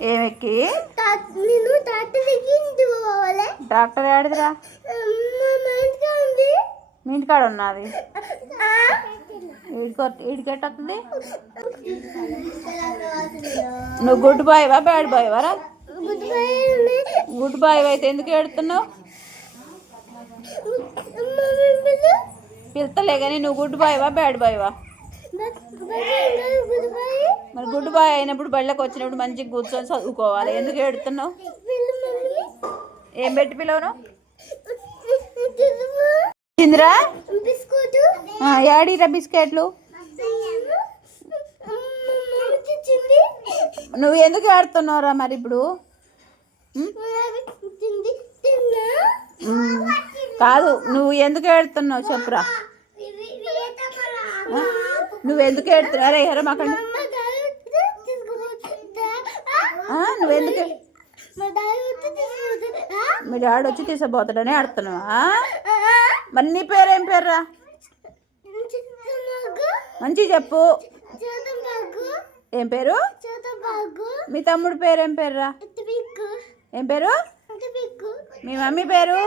ఏమెక్కి? నేను డాక్టర్ దగ్గరికి పోవాలి. డాక్టర్ ఆడిదిరా మా ఇంటికాడ ఉన్నది. ఈడికొ ఈడికెట్టొస్తుంది నువ్వు గుడ్ బాయ్వా బ్యాడ్ బాయ్వా రా. గుడ్ బాయ్ అయితే ఎందుకు ఏడుతున్నావు? పిలుస్తలే కానీ నువ్వు గుడ్ బాయ్వా బ్యాడ్ బాయ్వా గుడ్ బై మరి గుడ్ బాయ్ అయినప్పుడు బళ్ళకి వచ్చినప్పుడు మంచిగా కూర్చొని చదువుకోవాలి. ఎందుకు ఏడుతున్నావు? ఏం పెట్టి పిలవను? చింద్రా బిస్కెట్ యాడీరా బిస్కెట్లు? నువ్వు ఎందుకు ఆడుతున్నావురా మరి ఇప్పుడు? కాదు నువ్వు ఎందుకు ఏడుతున్నావు చెప్పురా? నువ్వు ఎందుకు ఏడుతున్నావు? అరే అక్కడ మా డాడీ తీసుకుపోతుందా నువ్వు ఎందుకు మా డాడీ వస్తే తీసుకుపోతుందా మీ డాడీ వచ్చి తీసుకుపోతాడని ఆడుతున్నావా మరి నీ పేరు ఏం పేరురా మంచిగా చెప్పు. ఏం పేరు? మీ తమ్ముడు పేరు ఏం పేరురా ఏం పేరు? మీ మమ్మీ పేరు?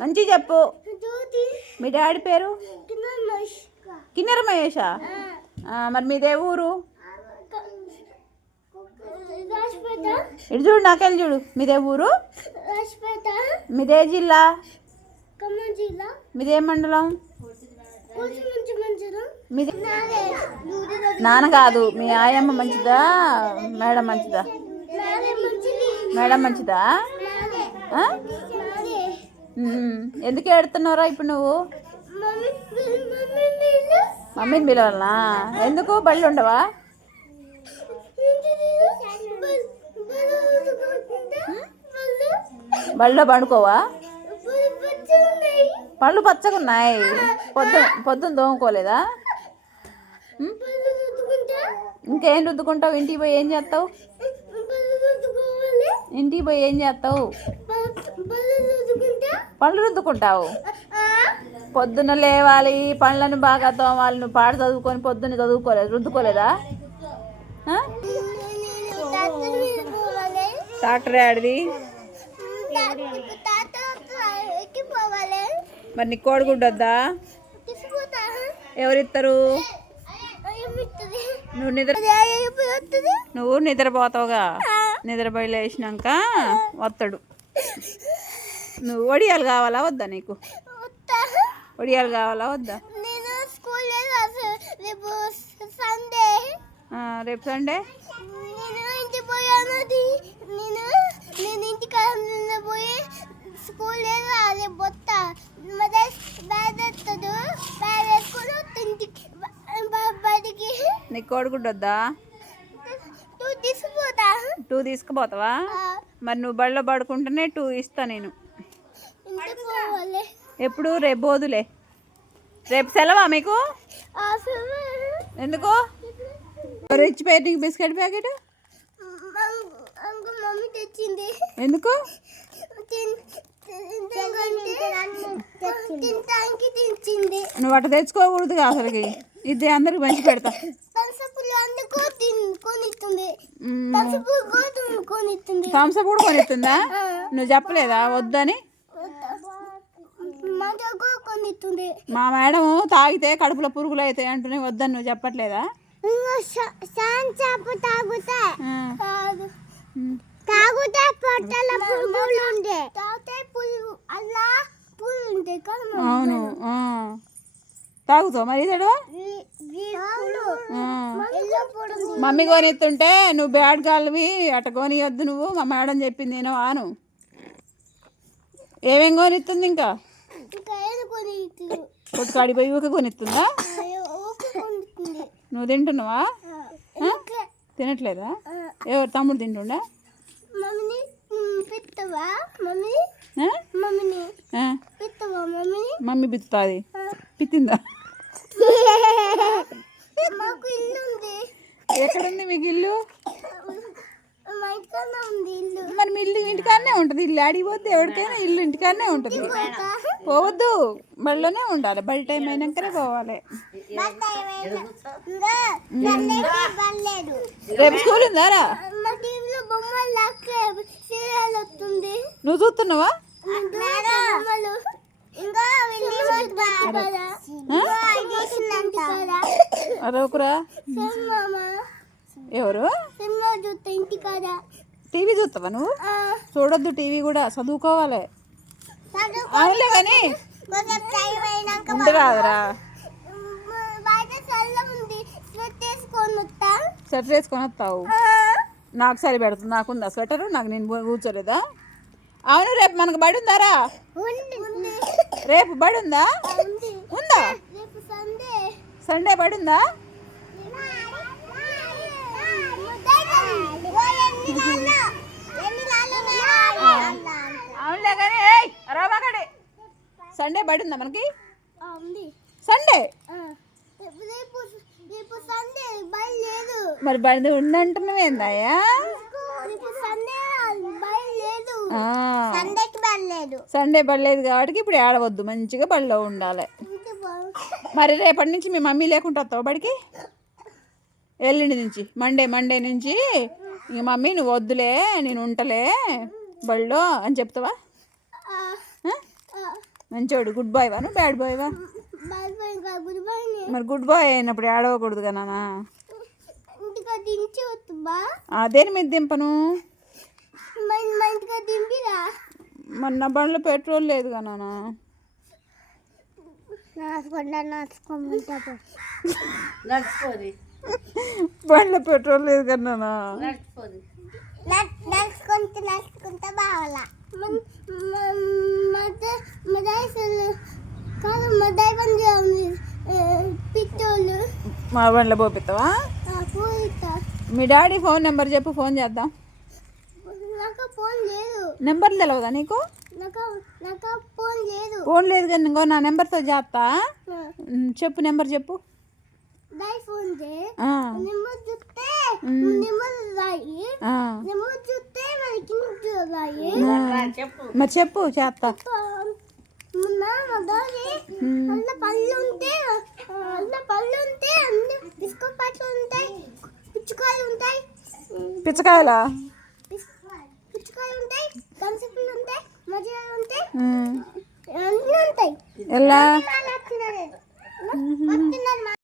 మంచిగా చెప్పు. మీ డాడీ పేరు? కిన్నెర మహేషా. మరి మీదే ఊరు? ఇటు చూడు నాకెళ్ళి చూడు. మీదే ఊరు? మీదే జిల్లా? మీదే మండలం? మీది నాన్న కాదు మీ ఆయమ్మ మంచిదా? మేడం మంచిదా? మేడం మంచిదా? ఎందుకు ఏడుతున్నావురా ఇప్పుడు నువ్వు? మమ్మీని పిలవాలనా? ఎందుకు? బళ్ళు ఉండవా? బళ్ళో పండుకోవా? పళ్ళు పచ్చగా ఉన్నాయి పొద్దున పొద్దున దోముకోలేదా ఉమ్, ఇంకేం రుద్దుకుంటావు? ఇంటికి పోయి ఏం చేస్తావు? ఇంటికి పోయి ఏం చేస్తావు? పళ్ళు రుద్దుకుంటావు? పొద్దున లేవాలి పళ్ళను బాగా తోమాలి నువ్వు పాట చదువుకొని పొద్దున్న చదువుకోలేదు రుద్దుకోలేదా? డాక్టర్ ఆడిది మరి నీకు కోడిగుడ్డు వద్దా? ఎవరిస్తారు? నువ్వు నిద్ర నువ్వు నిద్రపోతావుగా. నిద్రపోయి లేచినాక వస్తాడు నువ్వు వడియాలు కావాలా వద్దా నీకు? వడియాలు కావాలా వద్దా? రేపు సండే. నేను ఇంటికి పోయానది నేను నేను ఇంటికి పోయి స్కూల్ లేదు రేపు వస్తా మరి బ్యాగ్ ఇంటికి బయటికి. నీకు కోడిగుడ్డు వద్దా? నువ్వు తీసుకుపోతా. టూ తీసుకుపోతావా? మరి నువ్వు బడిలో పడుకుంటేనే టూ ఇస్తా నేను. ఎప్పుడు? రేపు బోదులే రేపు సెలవా మీకు? ఎందుకు? రిచ్ నీకు బిస్కెట్ ప్యాకెట్? తెచ్చింది. ఎందుకు నువ్వు అట్ట తెచ్చుకోకూడదు అసలుకి. ఇది అందరికి మంచి పెడతా. కొనిస్తుంది థమ్స్అప్ కూడా కొనిస్తుందా నువ్వు చెప్పలేదా? వద్దని? మా మేడం తాగితే కడుపులో పురుగులు అవుతాయి అంటూనే వద్దని నువ్వు చెప్పట్లేదా? సాన్ చాపు తాగుతా. తాగుతే పొట్టల పురుగులు ఉండే. తాగితే పురుగు అలా ఉంటాయి కదా అవును ఆ. తాగుతావు మరి ఇతడు? మమ్మీ కొనిస్తుంటే నువ్వు బ్యాడ్ గాల్వి అట్ట కొనియొద్దు నువ్వు మా మేడం చెప్పింది నేను ఆను. ఏమేం కొనిస్తుంది ఇంకా? ఇంకా ఏది కొనిస్తుంది? కొట్టుకాడి పోయి ఊక కొనిస్తుందా నువ్వు తింటున్నావా? తినట్లేదా? ఎవరు తమ్ముడు తింటుండా? మమ్మీని మ్, పిత్తవా మమ్మీ? మమ్మీని. పిత్తవా మమ్మీని మమ్మీ పిత్తుతుంది పిత్తిందా? మాకు ఇల్లు ఉంది. ఎక్కడుంది మీకు ఇల్లు? మరి మీ ఇల్లు ఇంటికాడనే ఉంటుంది. ఇల్లు ఆడికి పోతే ఎవరికైనా ఇల్లు ఇంటికాడనే ఉంటుంది. పోవద్దు. బళ్ళోనే ఉండాలి. బళ్ళ టైం అయినాకనే పోవాలి. రేపు స్కూల్ ఉందా? నువ్వు చూస్తున్నావా? ఎవరు? టీవీ చూస్తావా నువ్వు? చూడొద్దు టీవీ కూడా. చదువుకోవాలి. అవునులే కానీ కొంచెం టైం అయినాక ఉంటే రాదురా. బయట చల్ల ఉంది. స్వెట్ వేసుకొని వస్తా. స్వెటర్ వేసుకొని వస్తావు? నాకు సరి పెడుతుంది నాకుందా స్వెటర్? నాకు నేను కూర్చోలేదా? అవును రేపు మనకు బడి ఉందారా ఉంది రేపు బడి ఉందా? ఉంది. ఉందా? సండే. సండే బడి ఉందా అవునులే కానీ ఏయ్ రామాగడి సండే బడి ఉందా మనకి? సండే? మరి బడి ఉందంటున్నావు ఏందయ్యా? సండే బడలేదు కాబట్టి ఇప్పుడు ఏడవద్దు మంచిగా బడిలో ఉండాలి. మరి రేపటి నుంచి మీ మమ్మీ లేకుండా వస్తావు బడికి? ఎల్లుండి నుంచి మండే మండే నుంచి? ఇంక మమ్మీ నువ్వు వద్దులే నేను ఉంటలే బడిలో అని చెప్తావా? మంచోడు గుడ్ బాయ్ వా? నువ్వు బ్యాడ్ బాయ్ వా? బాయ్ బాయ్ గుడ్ బాయ్ మరి గుడ్ బాయ్ అయినప్పుడు ఏడవకూడదు కదా నాన్న. ఇంటికి దించి వస్తుందా ఆ, దేని మీద దింపను? మన మన ఇంటికి దింపిరా? మరి నా బండ్లో పెట్రోల్ లేదు కదా బండ్లో పెట్రోల్ లేదు కదా నాన్న. నడుచుకుంటూ నడుచుకుంటా బావాలా. మదాయిసలు కాదు మదాయి ఉంది పిట్టోళ్ళు మా బండ్లో పోపిస్తావా మీ డాడీ ఫోన్ నెంబర్ చెప్పు ఫోన్ చేద్దాం. నాకు ఫోన్ లేదు. నెంబర్ తెలియదా నీకు? నాకు నాకు ఫోన్ లేదు. ఫోన్ లేదు కానీ ఇంకో నా నెంబర్తో చేస్తా. చెప్పు నెంబర్ చెప్పు. ఫోన్ చే ఆ, నెంబర్ చూస్తే మ్. నెంబర్ రాయి ఆ, నెంబర్ చూస్తే మనకి ఇంటి రాయి ఆ. మరి చెప్పు చేస్తా పళ్ళు ఉంటే పళ్ళు ఉంటే పట్లు ఉంటాయి పుచ్చకాయలు ఉంటాయి. పిచ్చకాయలా? పుచ్చకాయలు ఉంటాయి కంసపులు ఉంటాయి ఉంటాయి ఎలా?